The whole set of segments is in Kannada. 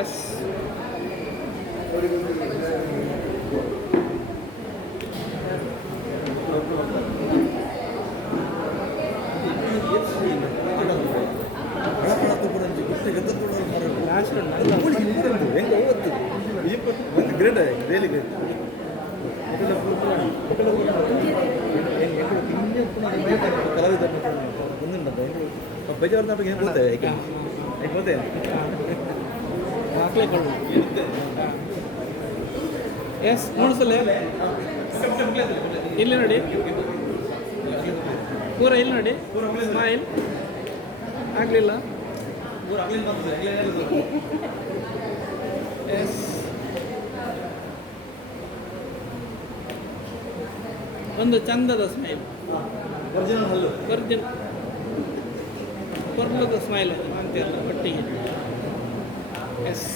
ಎಸ್ ಹಾಕ್ಲೇಕೊಳ್ಳು ಎಸ್ ಮೂಡಿಸಲೇ ಇಲ್ಲಿ ನೋಡಿ ಪೂರ ಇಲ್ಲಿ ನೋಡಿ ಸ್ಮೈಲ್ ಆಗಲಿಲ್ಲ ಎಸ್ ಒಂದು ಚಂದದ ಸ್ಮೈಲ್ ಕೊರ್ಲದ ಸ್ಮೈಲ್ ಅಂತೆಲ್ಲ ಒಟ್ಟಿಗೆ ಎಸ್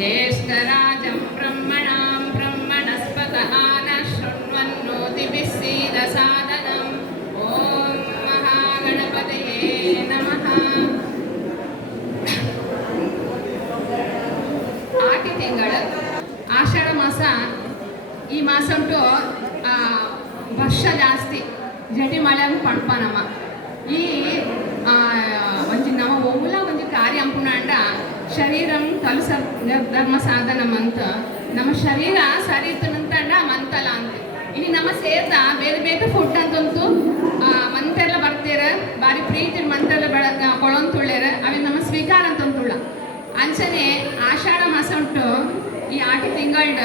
ज्येष्ठराजं ब्रह्मणां ब्रह्मणस्पत आनशृण्वन्नोतिभिस्सीदसादनम् ॐ महागणपतये नमः। ಆಟಿ ತಿಂಗಳು ಆಷಾಢ ಮಾಸ. ಈ ಮಾಸ ಉಂಟು ವರ್ಷ ಜಾಸ್ತಿ ಜಟಿ ಮಳೆ ಪಡ್ಪಾನಮ್ಮ. ಈ ಒಂಜಿ ನಮ್ಮ ಒವ್ವುಲ ಒಂಜಿ ಕಾರ್ಯ ಅಂಪುನಾಂಡ ಶರೀರಂ ಕಲಸ ಧರ್ಮ ಸಾಧನಂ ಅಂತ ನಮ್ಮ ಶರೀರ ಸರಿ ಇತ್ತಂತಂಡ ಮಂತಲ ಅಂತ ಇಲ್ಲಿ ನಮ್ಮ ಸೇರ್ದ ಬೇರೆ ಬೇರೆ ಫುಡ್ ಅಂತಂತೂ ಮಂತೆಲ್ಲ ಬರ್ತೀರ ಬಾರಿ ಪ್ರೀತಿ ಮಂತೆಲ್ಲ ಕೊಳೊಂತುಳ್ಳೇರ ಅವೆ ನಮ್ಮ ಸ್ವೀಕಾರ ಅಂತಂತುಳ್ಳ ಅಂಚನೆ ಆಷಾಢ ಮಾಸ ಉಂಟು. ಈ ಆಟಿ ತಿಂಗಳ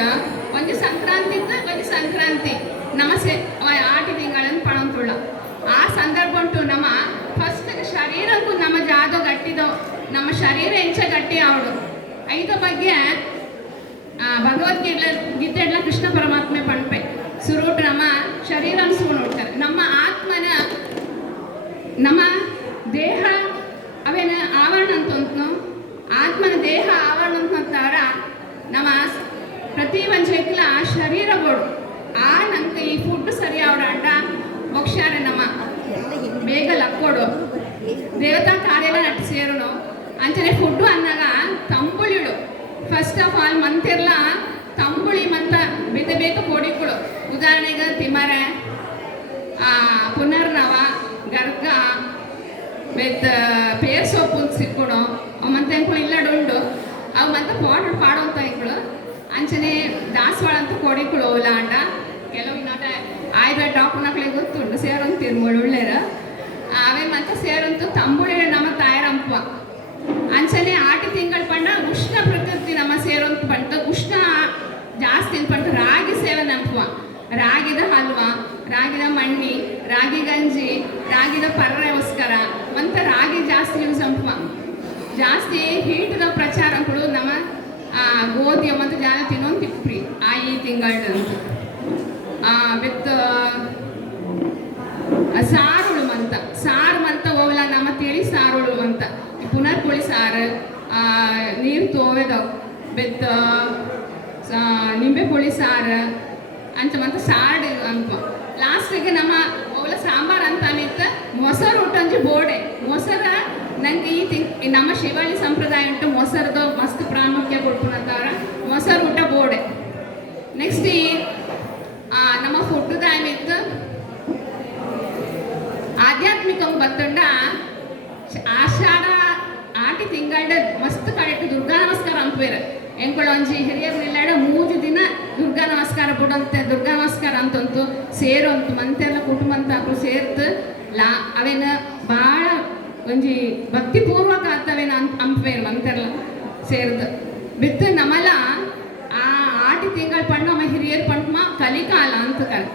ಒಂದು ಸಂಕ್ರಾಂತಿ ಒಂದು ಸಂಕ್ರಾಂತಿ ನಮ್ಮ ಆಟಿ ತಿಂಗಳನ್ನ ಪಳಂತುಳ್ಳ ಆ ಸಂದರ್ಭ ಉಂಟು. ನಮ್ಮ ಫಸ್ಟ್ ಶರೀರಕ್ಕೂ ನಮ್ಮ ಜಾದೋ ಗಟ್ಟಿದೋ ನಮ್ಮ ಶರೀರ ಎಂಚ ಗಟ್ಟಿ ಅವಳು ಐದ ಬಗ್ಗೆ ಭಗವದ್ಗೀತೆಡ್ಲ ಕೃಷ್ಣ ಪರಮಾತ್ಮೆ ಪಣ್ಪೆ ಸುರುಟ್ ನಮ್ಮ ಶರೀರ ಅನ್ಸ್ಕೊಂಡು ಹೋಗ್ತಾರೆ. ನಮ್ಮ ಆತ್ಮನ ನಮ್ಮ ದೇಹ ಅವೇನ ಆವರಣ ಅಂತಂತು ಆತ್ಮನ ದೇಹ ಆವರಣ ಅಂತಂತಾರ ನಮ್ಮ ಪ್ರತಿ ಒಂಜೆಕ್ಲ ಶರೀರ ಬೋಡು ಆ ನಂಗೆ ಈ ಫುಡ್ ಸರಿ ಅವಡ ಮೋಕ್ಷಾರೆ ನಮ್ಮ ಬೇಗ ಲಕ್ಕೋಡು ದೇವತಾ ಕಾರ್ಯೆಲ್ಲ ನಟ್ಟು ಸೇರುನು ಅಂಚನೆ ಫುಡ್ಡು ಅನ್ನಾಗ ತಂಬುಳಿಳು ಫಸ್ಟ್ ಆಫ್ ಆಲ್ ಮಂತಿರ್ಲ ತಂಬುಳಿ ಮಂತ ಬೇತೆ ಬೇಕ ಪೊಡಿಗಳು ಉದಾಹರಣೆಗೆ ತಿಮರೆ ಪುನರ್ನವ ಗರ್ಗ ಬೆತ್ತ ಪೇರ್ ಸೊಪ್ಪು ಸಿಕ್ಕೊಡು ಅವು ಮಂತ ಎಂಕ್ಳು ಇಲ್ಲಡುಂಡು ಅವು ಮಂತ ಪೌಡರ್ ಪಾಡೋಂತ ಇಕ್ಳು ಅಂಚನೆ ದಾಸವಾಳ ಅಂತ ಕೊಡಿಗಳು ಲಾಂಡ ಕೆಲವು ನಾಟ ಆಯುರ್ವೇದ ಡಾಕ್ಟರ್ನಕ್ಳಿಗೆ ಗೊತ್ತುಂಡು ಸೇರೊಂದು ತಿರ್ಮಳು ಉಳ್ಳೇರ ಅವೇ ಮಂತ ಸೇರಂತು ತಂಬುಳಿ ನಮ್ಮ ತಾಯರಂಪ ಅಂಚನೆ ಆಟಿ ತಿಂಗಳು ಪಂಡ ಉಷ್ಣ ಪ್ರಕೃತಿ ನಮ್ಮ ಸೇರೋಂತ ಪಂಟ ಉಷ್ಣ ಜಾಸ್ತಿ ಪಂಟ ರಾಗಿ ಸೇವೆ ನಂಪುವ ರಾಗಿದ ಹಲ್ವಾ ರಾಗಿದ ಮಣ್ಣಿ ರಾಗಿ ಗಂಜಿ ರಾಗಿದ ಪರ್ರಗೋಸ್ಕರ ಮಂತ ರಾಗಿ ಜಾಸ್ತಿ ಯೂಸ್ ಅಂಪುವ ಜಾಸ್ತಿ ಹೀಟದ ಪ್ರಚಾರಗಳು ನಮ್ಮ ಗೋಧಿಯ ಮತ್ತು ಜಾನ ತಿನ್ನೋನ್ ತಿಪ್ಪ್ರಿ ಆ ಈ ತಿಂಗಳಂತ ವಿತ್ ಸಾರುಳು ಮಂತ ಸಾರು ಮಂತ ಹೋಗಲ್ಲ ನಮ್ಮ ತಿಳಿ ಸಾರುಳು ಅಂತ ಪುನರ್ ಪುಳಿ ಸಾರು ನೀರು ತೋವೆದ ಬೆತ್ತ ನಿಂಬೆ ಪುಳಿ ಸಾರು ಅಂತ ಮಂತ ಸಾರು ಅನ್ಪ ಲಾಸ್ಟಿಗೆ ನಮ್ಮ ಅವಳ ಸಾಂಬಾರು ಅಂತ ಅನಿತ್ತು ಮೊಸರು ಊಟಂಜಿ ಬೋಡೆ ಮೊಸರ ನಂಗೆ ಈ ನಮ್ಮ ಶಿವಾಳಿ ಸಂಪ್ರದಾಯ ಉಂಟು ಮೊಸರದು ಮಸ್ತ್ ಪ್ರಾಮುಖ್ಯ ಕೊಡ್ಕೊಂಡಂತವ್ರ ಮೊಸರು ಊಟ ಬೋಡೆ. ನೆಕ್ಸ್ಟ್ ಈ ನಮ್ಮ ಫುಡ್ ಟೈಮ್ ಇತ್ತು ಆಧ್ಯಾತ್ಮಿಕ ಬತ್ತಂಡ ಆಷಾಢ ಆಟಿ ತಿಂಗಳ ಮಸ್ತ್ ಕರೆಕ್ಟ್ ದುರ್ಗಾ ನಮಸ್ಕಾರ ಅಂಪೇರು ಎಂಗಳು ಒಂಜಿ ಹಿರಿಯರು ನಿಲ್ಲಾಡ 3 ದಿನ ದುರ್ಗಾ ನಮಸ್ಕಾರ ಬಿಡಂತೆ ದುರ್ಗಾ ನಮಸ್ಕಾರ ಅಂತಂತು ಸೇರೋಂತು ಮಂತೆಲ್ಲ ಕುಟುಂಬ ಅಂತ ಸೇರ್ತು ಅವೇನ ಭಾಳ ಒಂಜಿ ಭಕ್ತಿಪೂರ್ವಕ ಆಗ್ತವೇನ ಅಂಪೇರು ಮಂತೆಲ್ಲ ಸೇರ್ದು ಬಿತ್ತು ನಮ್ಮಲ್ಲ ಆ ಆಟಿ ತಿಂಗಳ ಪಂಡು ನಮ್ಮ ಹಿರಿಯರು ಪಂಡ್ಮ ಕಲಿಕಾಲ ಅಂತ ಕಲ್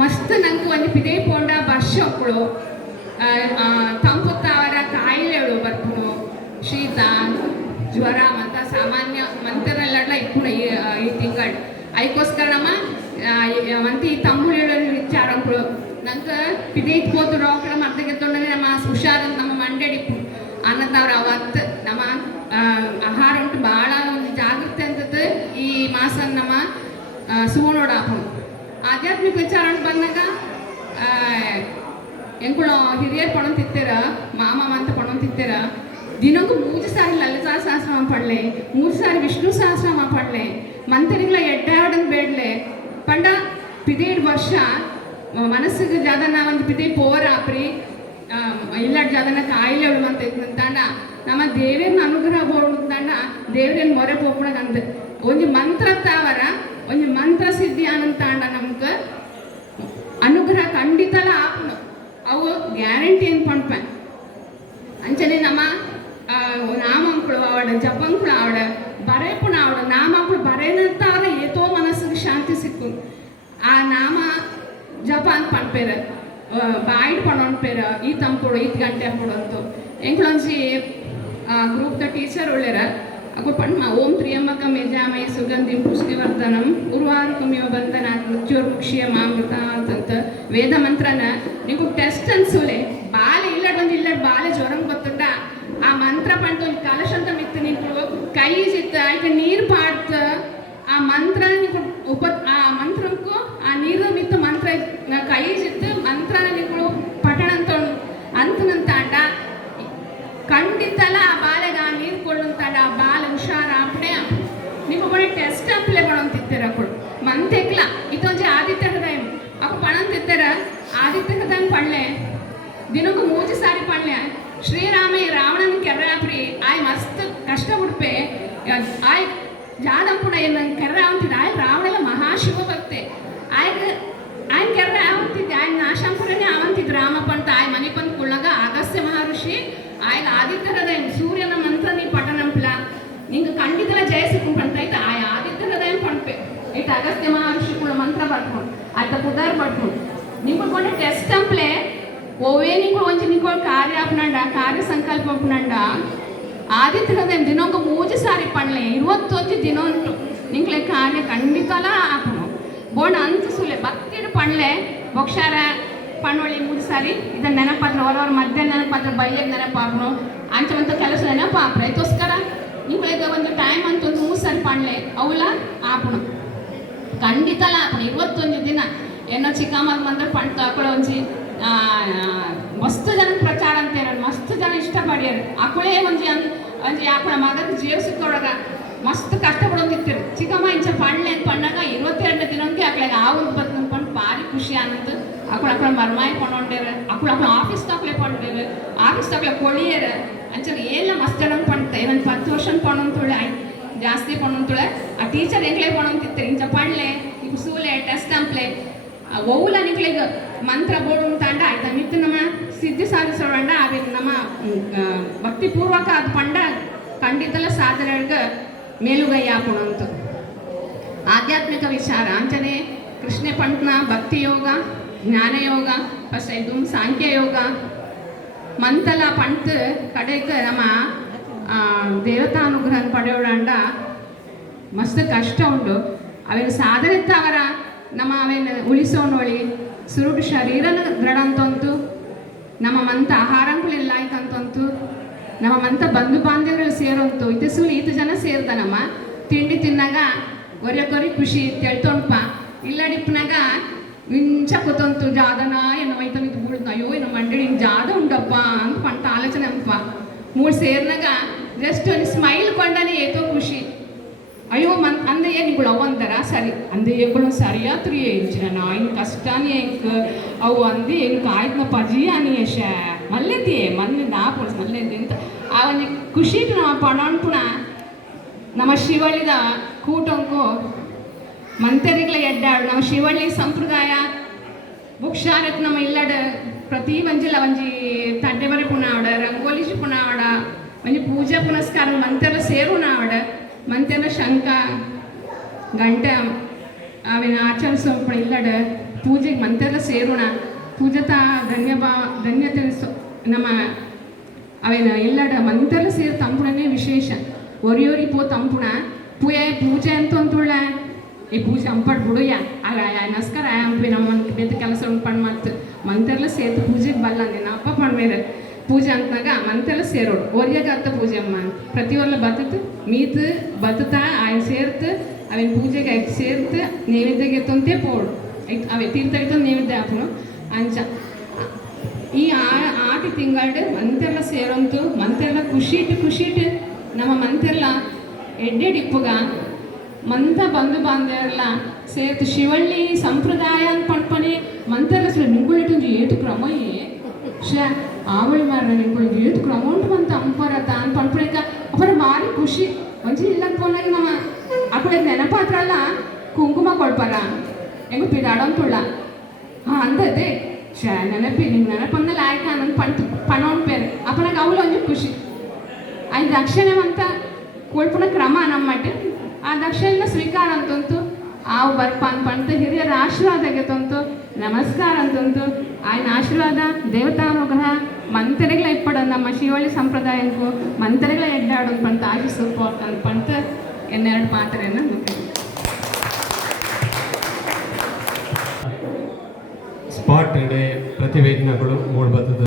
ಮಸ್ತ್ ನಂಗೆ ಒಂದು ಪಿದೇ ಪೋಂಡ ಬರ್ಷ ಒಕ್ಕಳು ತಂಪುತ್ತವರ ಕಾಯಿಲೆಗಳು ಬರ್ಪುಣು ಶೀತ ಜ್ವರ ಮತ್ತು ಸಾಮಾನ್ಯ ಮಂತರೆಲ್ಲ ಇಪ್ಪುಣ ಈ ತಿಂಗಳು ಅದಕ್ಕೋಸ್ಕರ ನಮ್ಮ ಜಾಸ್ತಿ ತಂಬುಳಿ ವಿಚಾರಗಳು ನಂಗೆ ಪಿದೈತ್ ಹೋದ್ರು ಡಾಕ್ಟರ್ ಮರ್ದಕ್ಕೆ ತೊಂದರೆ ನಮ್ಮ ಹುಷಾರ ನಮ್ಮ ಮಂಡ್ಯಡಿಪ್ಪು ಅನ್ನದವ್ರು ಅವತ್ತು ನಮ್ಮ ಆಹಾರ ಉಂಟು ಭಾಳ ಒಂದು ಜಾಗೃತಿ ಅಂತದ್ದು ಈ ಮಾಸ ನಮ್ಮ ಸುವರ್ಣೋಡಾಪು ಆಧ್ಯಾತ್ಮಿಕ ವಿಚಾರ ಅಂತ ಬಂದಾಗ ಎಂಕುಳು ಹಿರಿಯರು ಪಣಂತಿತ್ತೀರ ಮಾಮ ಅಂತ ಪಣಂತಿತ್ತೀರ ದಿನಕ್ಕೂ 3 ಸಾರಿ ಲಲಿತಾ ಸಹಸ್ರನಾಮ ಪಡ್ಲೆ 3 ಸಾರಿ ವಿಷ್ಣು ಸಹಸ್ರನಾಮ ಪಡ್ಲೆ ಮಂತ್ರಿಗಳ ಎಡ್ಡಾಡನ್ ಬೇಡ್ಲೆ ಪಂಡ ಪಿದೇಡ್ ವರ್ಷ ಮನಸ್ಸಿಗೆ ಜಾದನ ಒಂದು ಪಿದೇ ಪೋರಾಪ್ರಿ ಇಲ್ಲ ಜಾದನ ಕಾಯಿಲೆ ಉಳುವಂತಾಂಡ ನಮ್ಮ ದೇವ್ರನ್ನ ಅನುಗ್ರಹ ಬೋಡ್ತಾಂಡ ದೇವ್ರೇನು ಮೊರೆ ಪೋಪಣಗಂದು ಒಂದು ಮಂತ್ರ ತಾವರ ಒಂದು ಮಂತ್ರ ಸಿದ್ಧಿ ಅನಂತಾಂಡ ನಮ್ಗೆ ಅನುಗ್ರಹ ಖಂಡಿತಲ ಆಪನು ಅವು ಗ್ಯಾರಂಟಿ ಏನು ಪಣ್ಪೆ ಅಂಚನೆ ನಮ್ಮ ನಾಮಂಕಳು ಅವಡ ಜಪಂಕಳು ಅವಡ ಬರೇಪುಣ ಅವಡ ನಾಮಂಕಳು ಬರೇನಂತಾವ ಏತೋ ಮನಸ್ಸಿಗೆ ಶಾಂತಿ ಸಿಕ್ಕು ಆ ನಾಮ ಜಪ ಅಂತ ಪಣ್ಪೇರ ಬಾಯಿಡ್ ಪಣೊಂಡ್ಪೇರ ಈ ತಂಪುಡು 5 ಗಂಟೆ ಕೊಡಂತು ಎಂಕ್ಳೊಂಜಿ ಗ್ರೂಪ್ದ ಟೀಚರ್ ಒಳ್ಳೆರ ಅಕು ಪಣ್ಮ ಓಂ ತ್ರಿಯಂಬಕಂ ಯಜಾಮಹೇ ಸುಗಂಧಿಂ ಪುಷ್ಟಿವರ್ಧನಂ ಉರ್ವಾರುಕಮಿವ ಬಂಧನಾತ್ ಮೃತ್ಯೋರ್ಮುಕ್ಷೀಯಮಾಮೃತ ಅಂತಂತ ವೇದ ಮಂತ್ರನ ನೀವು ಟೆಸ್ಟ್ ಅನ್ಸೂಲೆ ಬಾಲೆ ಇಲ್ಲಡ್ ಬಾಲೆ ಜ್ವರಂ ಗೊತ್ತುಂಡ ಆ ಮಂತ್ರ ಪಂಟ ಒಂದು ಕಲಶ ಅಂತ ಮಿತ್ತು ನಿಂತು ಕೈ ಜಿತ್ತ ಈಗ ನೀರು ಪಾಡ್ತ ಆ ಮಂತ್ರ ಆ ಮಂತ್ರಕ್ಕೂ ಆ ನೀರು ಮಿತ್ತು ಮಂತ್ರ ಕೈ ಜಿತ್ತು ಮಂತ್ರ ನೀವು ಪಠಣ ಅಂತನಂತಾಂಡ ಖಂಡಿತಲ್ಲ ಆ ಬಾಲೆಗೆ ಆ ನೀರು ಕೊಳ್ಳುಂತಾಡ ಆ ಬಾಲ ಹುಷಾರ ಅಪ್ಪಣೆ ನೀವು ಬರೀ ಟೆಸ್ಟ್ ಅಪ್ಲೈ ಮಾಡೋಂತಿತ್ತೀರ ಕೊಡು ಮಂತೆಕ್ಲ ಇದೊಂದು ಆದಿತ್ಯ ಹೃದಯ ಅಪ್ಪ ಪಣಂತಿತ್ತೀರ ಆದಿತ್ಯ ಹೃದಯ ಪಳ್ಳೆ ದಿನಕ್ಕೂ 3 ಸಾರಿ ಪಳ್ಳೆ ಶ್ರೀರಾಮೇ ರಾವಣನ ಕೆರ್ರಾಪ್ರಿ ಆಯ್ ಮಸ್ತ್ ಕಷ್ಟ ಉಡ್ಪೆ ಆಯ್ ಜಾದಂಪುಣ ಏನು ಕೆರ್ರ ಅಂತಿದ್ದ ಆಯ್ ರಾವಣೆಲ್ಲ ಮಹಾಶಿವ ಭಕ್ತೆ ಆಯ್ನ ಕೆರ್ರ ಆವಂತಿದ್ದೆ ಆಯ್ ನಾಶಂಪುರನೇ ಆವಂತಿದ್ದು ರಾಮಪ್ಪ ಅಂತ ಆಯ್ ಮನೆ ಬಂದು ಕುಳ್ಳಾಗ ಅಗಸ್ತ್ಯ ಮಹರ್ಷಿ ಆಯ್ಗ ಆದಿತ್ಯ ಹೃದಯ ಸೂರ್ಯನ ಮಂತ್ರ ನೀ ಪಠನಂಪ್ಲ ನಿಂಗೆ ಖಂಡಿತಲ ಜಯ ಸಿಕ್ಕುಂಟಂತ ಆಯ್ತು ಆಯ್ ಆದಿತ್ಯ ಹೃದಯ ಪಣ್ಪೆ ಇಟ್ಟು ಅಗಸ್ತ್ಯ ಮಹರ್ಷಿ ಕುಳ ಮಂತ್ರ ಪಡ್ಕೊಂಡು ಆಯ್ತ ಪುದಾರ್ ಪಡ್ಕೊಂಡು ನಿಮ್ಗೆ ಕೊಂಡೆ ಟೆಸ್ಟ್ ಅಂಪ್ಲೆ ಓವೇ ನಿಂಗೆ ಒಂಚು ನಿಂಗೆ ಕಾರ್ಯ ಆಪ್ನಂಡ ಕಾರ್ಯ ಸಂಕಲ್ಪ ಆಪ್ನಂಡ ಆದಿತ್ಯ ಹೃದಯ ದಿನೊಂದು 3 ಸಾರಿ ಪಣ್ಲೆ 21 ದಿನ ಉಂಟು ನಿಂಗೆ ಕಾರ್ಯ ಖಂಡಿತಲ ಆಪನು ಬೋಣ ಅಂತ ಸುಲೆ ಭಕ್ತಿಡು ಪಣ್ಲೆ ಬೊಕ್ಷಾರ ಪಣ್ಣೊಳ್ಳಿ 3 ಸಾರಿ ಇದನ್ನ ನೆನಪಾತ್ರ ಹೊರವರ ಮಧ್ಯ ನೆನಪಾತ್ರ ಬೈಯಗೆ ನೆನಪಾಪನು ಅಂಚವಂತ ಕೆಲಸ ನೆನಪಾಪ್ರ ಇದಕ್ಕೋಸ್ಕರ ನಿಮಗೆ ಒಂದು ಟೈಮ್ ಅಂತ ಒಂದು 3 ಸಾರಿ ಪಣ್ಲೆ ಅವಲ ಆಪನು ಖಂಡಿತಲ ಆಪನು 21 ದಿನ ಏನೋ ಚಿಕ್ಕಮ್ಮಗ ಬಂದ್ರೆ ಪಣ್ ತಗೊಳ್ಳೋ ಒಂಜಿ ಮಸ್ತ್ ಜನ ಪ್ರಚಾರ ಅಂತೇರ ಮಸ್ತ್ ಜನ ಇಷ್ಟಪಡ್ಯಾರ ಆಕಳೇ ಒಂಜಿ ಆಕಳ ಮಗದ ಜೀವ ಸಿಕ್ಕೊಳಗ ಮಸ್ತ್ ಕಷ್ಟಪಡೋದಿತ್ತಿರು ಚಿಕ್ಕಮ್ಮ ಇಂಚ ಪಣ್ಲೆ ಅಂತ ಪಣ್ಣಾಗ 22ನೇ ದಿನಕ್ಕೆ ಆಕಳಿಗೆ ಆ ಒಂದು ಬದ್ ಪಂಡು ಭಾರಿ ಖುಷಿ ಅನ್ನೋದು ಆಕಳ ಮರ್ಮಾಯಿ ಪಣ್ಣೊಂಡ್ಯಾರ ಆಕಳ ಆಫೀಸ್ ತಕ್ಲೆ ಪಂಡ್ಯಾರ ಆಫೀಸ್ ತಕ್ಲೆ ಕೊಳಿಯರ ಅಂಚಲ್ ಎಲ್ಲ ಮಸ್ತ್ ಜನ ಪಣ್ತೆ ಒಂದು 10 ವರ್ಷ ಪಣ್ಣೊಂತುಳೆ ಜಾಸ್ತಿ ಪಣ್ಣೊಂತುಳೆ ಆ ಟೀಚರ್ ಹೆಂಗ್ಲೇ ಪಣ್ಣೊಂತಿತ್ತು ಇಂಚ ಪಣ್ಲೆ ಈಗ ಸೂಲೆ ಟೆಸ್ಟ್ ಅಂಪ್ಲೆ ಒವ್ಲ ನಿಕ್ಲಿಗೆ ಮಂತ್ರ ಬೋಡು ಅಂತಾಂಡ ಆಯ್ತಾ ಮಿತ್ತು ನಮ್ಮ ಸಿದ್ಧಿ ಸಾಧಿಸೋಣ ಅవి ನಮ್ಮ ಭಕ್ತಿಪೂರ್ವಕ ಅದು ಪಂಡ ಖಂಡಿತಲ ಸಾಧನೆಗೆ ಮೇಲುಗೈ ಆಪುಣಂತು ಆಧ್ಯಾತ್ಮಿಕ ವಿಚಾರ ಅಂಚನೆ ಕೃಷ್ಣ ಪಂಟ್ನ ಭಕ್ತಿ ಯೋಗ ಜ್ಞಾನಯೋಗ ಫಸ್ಟ್ ಇದು ಸಾಂಖ್ಯ ಯೋಗ ಮಂತಲ ಪಂಟ್ ಕಡೆಗೆ ನಮ್ಮ ದೇವತಾನುಗ್ರಹ ಪಡೆಯೋಣ ಮಸ್ತ್ ಕಷ್ಟ ಉಂಟು ಅವೇನು ಸಾಧನೆ ಅವರ ನಮ್ಮ ಅವೇನು ಉಳಿಸೋನೊಳಿ ಸುರುಡು ಶರೀರನ ದೃಢ ಅಂತಂತು ನಮ್ಮ ಮಂತ ಆಹಾರಗಳಿಲ್ಲ ಅಂತಂತು ನಮ್ಮ ಮಂತ ಬಂಧು ಬಾಂಧವ್ಯಗಳು ಸೇರೋಂತು ಇದು ಸುಳ್ಳು 5 ಜನ ಸೇರ್ದ ನಮ್ಮ ತಿಂಡಿ ತಿನ್ನಾಗ ಒರೆಗೊರಿ ಖುಷಿ ತೆಳ್ತೊಂಡ್ಪ ಇಲ್ಲಡಿಪ್ಪನಾಗ ಇಂಚ ಕೂತಂತು ಜಾದನ ಏನೋ ಐತ ಇದು ಬೀಳ್ದು ಅಯ್ಯೋ ಏನೋ ಮಂಡಳಿ ಹಿಂಗೆ ಜಾದ ಉಂಟಪ್ಪ ಅಂತ ಪಂಟ ಆಲೋಚನೆ ಅಂಪ 3 ಸೇರ್ನಾಗ ಜಸ್ಟ್ ಒಂದು ಸ್ಮೈಲ್ ಕೊಂಡನೇ ಏತೋ ಖುಷಿ ಅಯ್ಯೋ ಅಂದೆ ಏನಿಗಳು ಅವು ಅಂತಾರ ಸರಿ ಅಂದೆ ಏಗಳು ಸರಿಯಾತ್ರಿ ಇಂಚಿನ ಇನ್ನು ಕಷ್ಟನೇ ಇಂಕ್ ಅವು ಅಂದೆ ಏನಕ್ಕೆ ಆಯ್ತು ಪಜಿ ಅನಿ ಯಶ ಮಲ್ಲೆದ್ದಿ ಮೊನ್ನೆ ದಾಪುಳ್ಸ್ ಮಲ್ಲೆದ್ದಿ ಅಂತ ಆ ಒಂದು ಖುಷಿಗೆ ನಾವು ಪಣಪುಣ ನಮ್ಮ ಶಿವಳ್ಳಿದ ಕೂಟಂಕು ಮಂತರಿಗಳ ಎಡ್ಡಾಡು ನಮ್ಮ ಶಿವಳ್ಳಿ ಸಂಪ್ರದಾಯ ಬುಕ್ಷಾರಕ್ಕೆ ನಮ್ಮ ಇಲ್ಲಡ ಪ್ರತಿ ಮಂಜಿಲ ಒಂಜಿ ತಡ್ಡೆ ಬರೆ ಪುಣಾವಡ ರಂಗೋಲಿಜಿ ಪುಣಾವಡ ಒಂಜಿ ಪೂಜಾ ಪುನಸ್ಕಾರ ಮಂತೆಲ್ಲ ಸೇರುಣಾವಡ ಮಂತೆಲ್ಲ ಶಂಕ ಗಂಟೆ ಅವೇನು ಆಚರಿಸೋಣ ಇಲ್ಲಡ ಪೂಜೆಗೆ ಮಂತೆಲ್ಲ ಸೇರೋಣ ಪೂಜತ ಧನ್ಯತೆ ನಮ್ಮ ಅವೇನು ಇಲ್ಲಡ ಮಂತೆಲ್ಲ ಸೇರಿ ತಂಪುಣನೇ ವಿಶೇಷ ಒರಿಯೋರಿ ಪೋ ತಂಪುಣ ಪೂಜೆ ಅಂತ ಅಂತುಳ್ಳ ಈ ಪೂಜೆ ಅಂಪಡ್ ಬಿಡುಯ್ಯ ಆಗ ನಮಸ್ಕಾರ ಅಂತಾಗ ಮಂತೆಲ್ಲ ಸೇರೋಡು ಒರಿಯಾಗ ಅರ್ಥ ಪೂಜೆ ಅಮ್ಮ ಪ್ರತಿಯೊಲ್ಲ ಬತ್ತತ್ತು ಮೀತು ಬತ್ತತಾ ಆಯ್ತು ಸೇರ್ತು ಅವೇನು ಪೂಜೆಗೆ ಆಯ್ತು ಸೇರ್ತು ನೈವೇದ್ಯಗೆ ಎತ್ತಂತೆ ಪೋಡು ಅವೇ ತೀರ್ಥಕ್ಕೆ ನೈವೇದ್ಯ ಹಾಕೋಣ ಅಂಚ ಈ ಆಟಿ ತಿಂಗಳು ಮಂತೆಲ್ಲ ಸೇರಂತು ಮಂತೆಲ್ಲ ಖುಷಿಟ್ಟು ನಮ್ಮ ಮಂತೆಲ್ಲ ಎಡ್ಡೆಡಿಪ್ಪುಗ ಮಂತ ಬಂಧು ಬಾಂಧವರೆಲ್ಲ ಸೇರ್ತು ಶಿವಳ್ಳಿ ಸಂಪ್ರದಾಯ ಅಂತ ಪಡ್ಪಣಿ ಮಂತೆಲ್ಲ ನಿಂಗುಳಿಟ್ಟು ಏಟು ಕ್ರಮಯೇ ಆವಳಿ ಮಾರ ನಿಂಗುಳಿದು ಏಟು ಕ್ರಮ ಉಂಟು ಮಂತ ಅಂಪರತ ಅಂತ ಪಡ್ಪಣಿಕ ಅಪ್ಪರ ಭಾರಿ ಖುಷಿ ಒಂಚಿ ಇಲ್ಲಕ್ಕೆ ಪೋನಾಗಿ ನಮ್ಮ ಅಪ್ಪಳ ನೆನಪಾತ್ರಲ್ಲ ಕುಂಕುಮ ಕೊಡ್ಪಾರ ಹೆಂಗು ಪಿದಾಡೋಂತುಳ್ಳ ಹಾಂ ಅಂದದೆ ನೆನಪಿ ನಿಮ್ಮ ನೆನಪಂದಲ್ಲಿ ಆಯ್ಕೆ ನನ್ನ ಪಣೋನ್ ಪೇರು ಅಪ್ಪನಾಗ ಅವಳು ಒಂಚು ಖುಷಿ ಅದು ದಕ್ಷಿಣವಂತ ಕೊಳ್ಪುಣ ಕ್ರಮ ನಮ್ಮ ಮಟ್ಟ ಆ ದಕ್ಷಿಣ ಸ್ವೀಕಾರ ಅಂತಂತು ಆವು ಪಂತ ಹಿರಿಯರ ಆಶೀರ್ವಾದ ಆಗೈತಂತು ನಮಸ್ಕಾರ ಅಂತಂತು ఆయన ಆಶೀರ್ವಾದ ದೇವತಾನುಗ್ರಹ ಮಂತರೆಗಳ ಇಪ್ಪಡ ನಮ್ಮ ಶಿವಳ್ಳಿ ಸಂಪ್ರದಾಯಕ್ಕೂ ಮಂತರೆಗಳ ಎಡ್ಡಾಡೋದು ಪಂತ ಆಶಿಸು ಪಂತ ಎನ್ನೆರಡು ಪಾತ್ರೆಯನ್ನು ಸ್ಪಾಟ್ ಪ್ರತಿವೇದನೆಗಳು ಮೂಡ್ಬರ್ತದೆ.